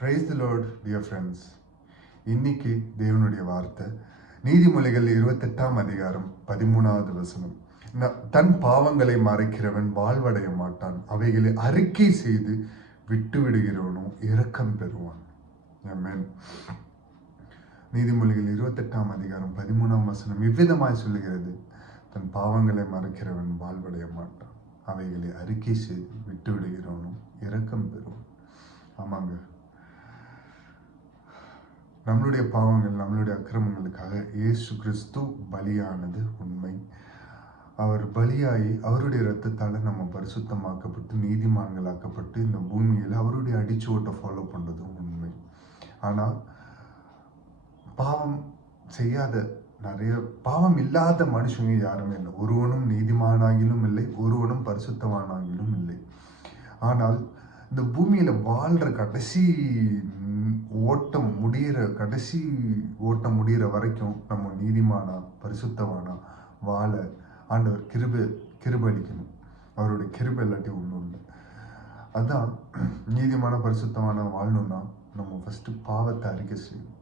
Praise the Lord dear friends. இன்னைக்கு தேவனுடைய வார்த்தை நீதிமொழிகள் 28 அதிகாரம் 13 தன் பாவங்களை மறைக்கிறவன் வாழ்வடைய மாட்டான், அவைகளை அறிக்கை செய்து விட்டு விடுகிறவனும் இரக்கம் பெறுவான். ஆமென். நீதிமொழிகள் 28 அதிகாரம் 13 இவ்விதமாய் சொல்லுகிறது, தன் பாவங்களை மறைக்கிறவன் வாழ்வடைய மாட்டான், அவைகளை அறிக்கை செய்து விட்டு விடுகிறவனும் இரக்கம் பெறுவான். ஆமாங்க, நம்மளுடைய பாவங்கள், நம்மளுடைய அக்கிரமங்களுக்காக இயேசு கிறிஸ்து பலியானது உண்மை. அவர் பலியாகி அவருடைய இரத்தத்தால் நம்ம பரிசுத்தமாக்கப்பட்டு நீதிமான்களாக்கப்பட்டு இந்த பூமியில் அவருடைய அடிச்சுவட்டை ஃபாலோ பண்ணுறதும் உண்மை. ஆனால் பாவம் செய்யாத பாவம் இல்லாத மனுஷங்க யாருமே இல்லை. ஒருவனும் நீதிமானாகிலும் இல்லை, ஒருவனும் பரிசுத்தவானாகிலும் இல்லை. ஆனால் இந்த பூமியில் வாழ்கிற கடைசி ஓட்டம் முடிகிற வரைக்கும் நம்ம நீதிமானா பரிசுத்தவானா வாழ ஆண்டவர் கிருபை அளிக்கணும். அவருடைய கிருபை இல்லாட்டி ஒன்றும் இல்லை. அதான் நீதிமான பரிசுத்தவானா வாழணும்னா நம்ம ஃபஸ்ட்டு பாவத்தை அறிக்கை செய்யணும்.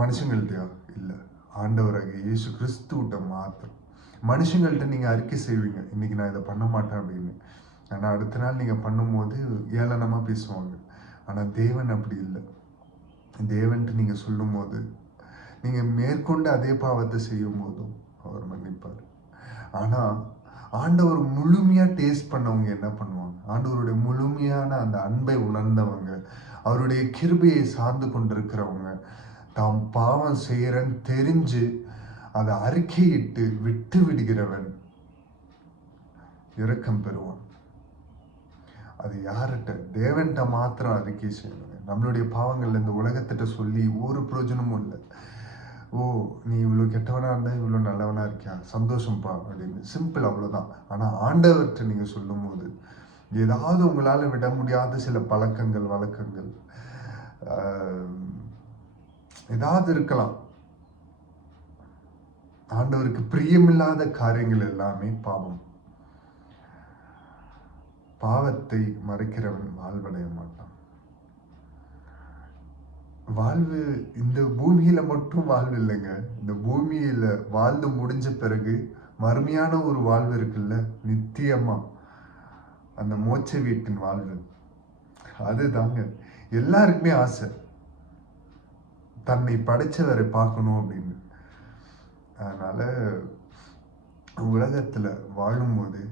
மனுஷங்கள்ட்டையா இல்லை, ஆண்டவராக இயேசு கிறிஸ்துவிட்ட மாத்திரம். மனுஷங்கள்ட்ட நீங்கள் அறிக்கை செய்வீங்க, இன்னைக்கு நான் இதை பண்ண மாட்டேன் அப்படின்னு. ஆனால் அடுத்த நாள் நீங்கள் பண்ணும்போது ஏளனமாக பேசுவாங்க. ஆனால் தேவன் அப்படி இல்லை. தேவன்ட்டு நீங்கள் சொல்லும் போது, நீங்கள் மேற்கொண்டு அதே பாவத்தை செய்யும் போதும் அவர் மன்னிப்பார். ஆனால் ஆண்டவர் முழுமையாக டேஸ்ட் பண்ணவங்க என்ன பண்ணுவாங்க? ஆண்டவருடைய முழுமையான அந்த அன்பை உணர்ந்தவங்க, அவருடைய கிருபையை சார்ந்து கொண்டிருக்கிறவங்க, தாம் பாவம் செய்கிறன்னு தெரிஞ்சு அதை அறிக்கையிட்டு விட்டு விடுகிறவன் இரக்கம் பெறுவான். அது யார்கிட்ட? தேவன்கிட்ட மாத்திரம் அறிக்கை செய்யணும். நம்மளுடைய பாவங்கள் இந்த உலகத்திட்ட சொல்லி ஒரு பிரயோஜனமும் இல்லை. ஓ, நீ இவ்வளோ கெட்டவனாக இருந்தால் இவ்வளோ நல்லவனாக இருக்கியா, சந்தோஷம்ப்பா அப்படின்னு சிம்பிள், அவ்வளோதான். ஆனால் ஆண்டவர்கிட்ட நீங்கள் சொல்லும் போது ஏதாவது உங்களால் விட முடியாத சில பழக்கங்கள் வழக்கங்கள் ஏதாவது இருக்கலாம். ஆண்டவருக்கு பிரியமில்லாத காரியங்கள் எல்லாமே பாவம். பாவத்தை மறைக்கிறவன் வாழ்வடைய மாட்டான். வாழ்வு இந்த பூமியில மட்டும் வாழ்வு இல்லைங்க. இந்த பூமியில வாழ்ந்து முடிஞ்ச பிறகு மறுமையான ஒரு வாழ்வு இருக்குல்ல, நித்தியமா அந்த மோட்ச வீட்டின் வாழ்வு. அதுதாங்க எல்லாருக்குமே ஆசை, தன்னை படைச்சவரை பார்க்கணும் அப்படின்னு. அதனால உலகத்துல வாழும்போது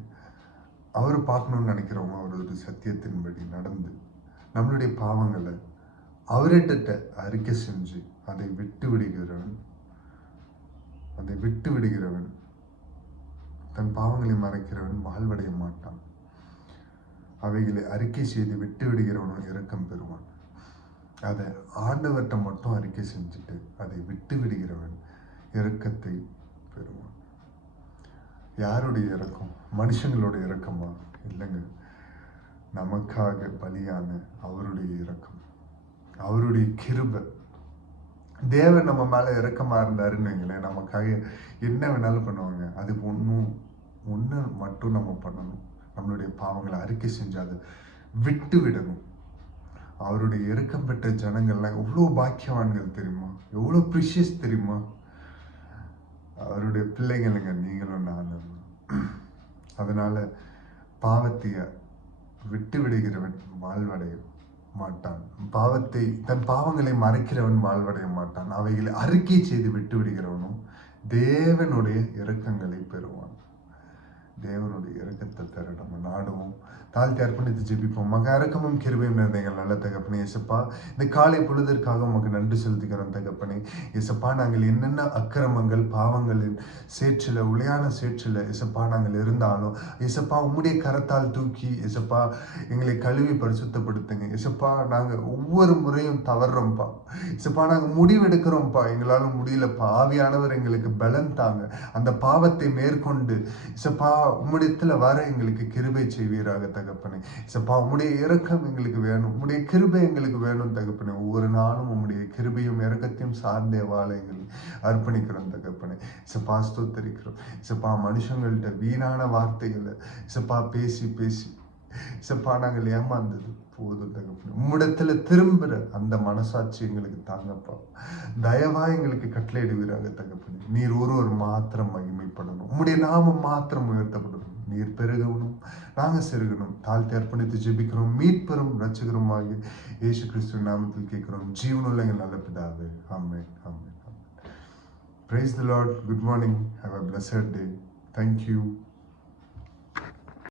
அவர் பார்க்கணும்னு நினைக்கிறவங்க அவரோட சத்தியத்தின்படி நடந்து நம்மளுடைய பாவங்களை அவர்கிட்ட அறிக்கை செஞ்சு அதை விட்டு விடுகிறவன் தன் பாவங்களை மறைக்கிறவன் வாழ்வடைய மாட்டான். அவைகளை அறிக்கை செய்து விட்டு விடுகிறவனும் இரக்கம் பெறுவான். அதை ஆண்டவர்கிட்ட மட்டும் அறிக்கை செஞ்சுட்டு அதை விட்டு விடுகிறவன் இரக்கத்தை பெறுவான். யாருடைய இரக்கம்? மனுஷங்களோட இரக்கமா? இல்லைங்க, நமக்காக பலியான அவருடைய இரக்கம், அவருடைய கிருபை. தேவன் நம்ம மேல இரக்கமா இருந்தாருன்னு வைங்களேன், நமக்காக என்ன வேணாலும் பண்ணுவாங்க. அது ஒன்று மட்டும் நம்ம பண்ணணும், நம்மளுடைய பாவங்களை அறிக்கை செஞ்சு அதை விட்டு விடணும். அவருடைய இரக்கம் பெற்ற ஜனங்கள்லாம் எவ்வளோ பாக்கியவான்கள் தெரியுமா, எவ்வளோ ப்ரிஷியஸ் தெரியுமா? அவருடைய பிள்ளைங்களுங்க நீங்களும் நானும். அதனால பாவத்தை விட்டு விடுகிறவன் வாழ்வடைய மாட்டான், தன் பாவங்களை மறைக்கிறவன் வாழ்வடைய மாட்டான், அவைகளை அறிக்கை செய்து விட்டு விடுகிறவனும் தேவனுடைய இரக்கங்களை பெறுவான். தேவனுடைய இரக்கத்தை பெற நம்ம நாடுவோம். தாழ்த்தி அர்ப்பணித்து ஜெபிப்போம். மக இரக்கமும் கிருபையும் நிறைந்தீங்கள் நல்ல தகப்பனே இயேசப்பா, இந்த காலை பொழுதிற்காக உமக்கு நன்றி செலுத்துகிறோம் தகப்பனே இயேசப்பா. நாங்கள் என்னென்ன அக்கிரமங்கள் பாவங்களின் சேற்றில் உளையான சேற்றில் இயேசப்பா நாங்கள் இருந்தாலும் இயேசப்பா உம்முடைய கரத்தால் தூக்கி இயேசப்பா எங்களை கழுவி பரிசுத்தப்படுத்துங்க இயேசப்பா. நாங்கள் ஒவ்வொரு முறையும் தவறுறோம்ப்பா இயேசப்பா, நாங்கள் முடிவெடுக்கிறோம்ப்பா, எங்களால் முடியலப்பா. ஆவியானவர் எங்களுக்கு பலன் தாங்க, அந்த பாவத்தை மேற்கொண்டு இயேசப்பா உம்முடையத்துல வர எங்களுக்கு கிருபை செய்வீராக தகப்பனே இயேசப்பா. உம்முடைய இரக்கம் எங்களுக்கு வேணும், உம்முடைய கிருபை எங்களுக்கு வேணும் தகப்பனே. ஒவ்வொரு நாளும் உம்முடைய கிருபையும் இரக்கத்தையும் சார்ந்தே வாழ எங்களை அர்ப்பணிக்கிறோம் தகப்பனே இயேசப்பா. ஸ்தோத்திரிக்கிறோம் இயேசப்பா. மனுஷங்கள்ட்ட வீணான வார்த்தைகளை இயேசப்பா பேசி இயேசப்பா நாங்கள் ஏமாந்தது போதும் தகப்பனே. உம்மிடத்துல திரும்புற அந்த மனசாட்சி எங்களுக்கு தாங்கப்பா. தயவா எங்களுக்கு கட்டளையிடுவீராக தகப்பனே. நீர் ஒருவர் மாத்திரம் மகிமைப்படணும், உம்முடைய நாமம் மாத்திரம் உயர்த்தப்படணும். நீர் பெருகணும், நாங்க செருகணும். தாழ்த்தி அர்ப்பணித்து ஜெபிக்கிறோம் மீட்பெரும் இரட்சகருமாகிய இயேசு கிறிஸ்துவின் நாமத்தில் கேட்கிறோம் ஜீவனுள்ள எங்கள் நல்ல பிதாவே. ஆமென், ஆமென், ஆமென். Praise the Lord. Good morning. Have a blessed day. Thank you.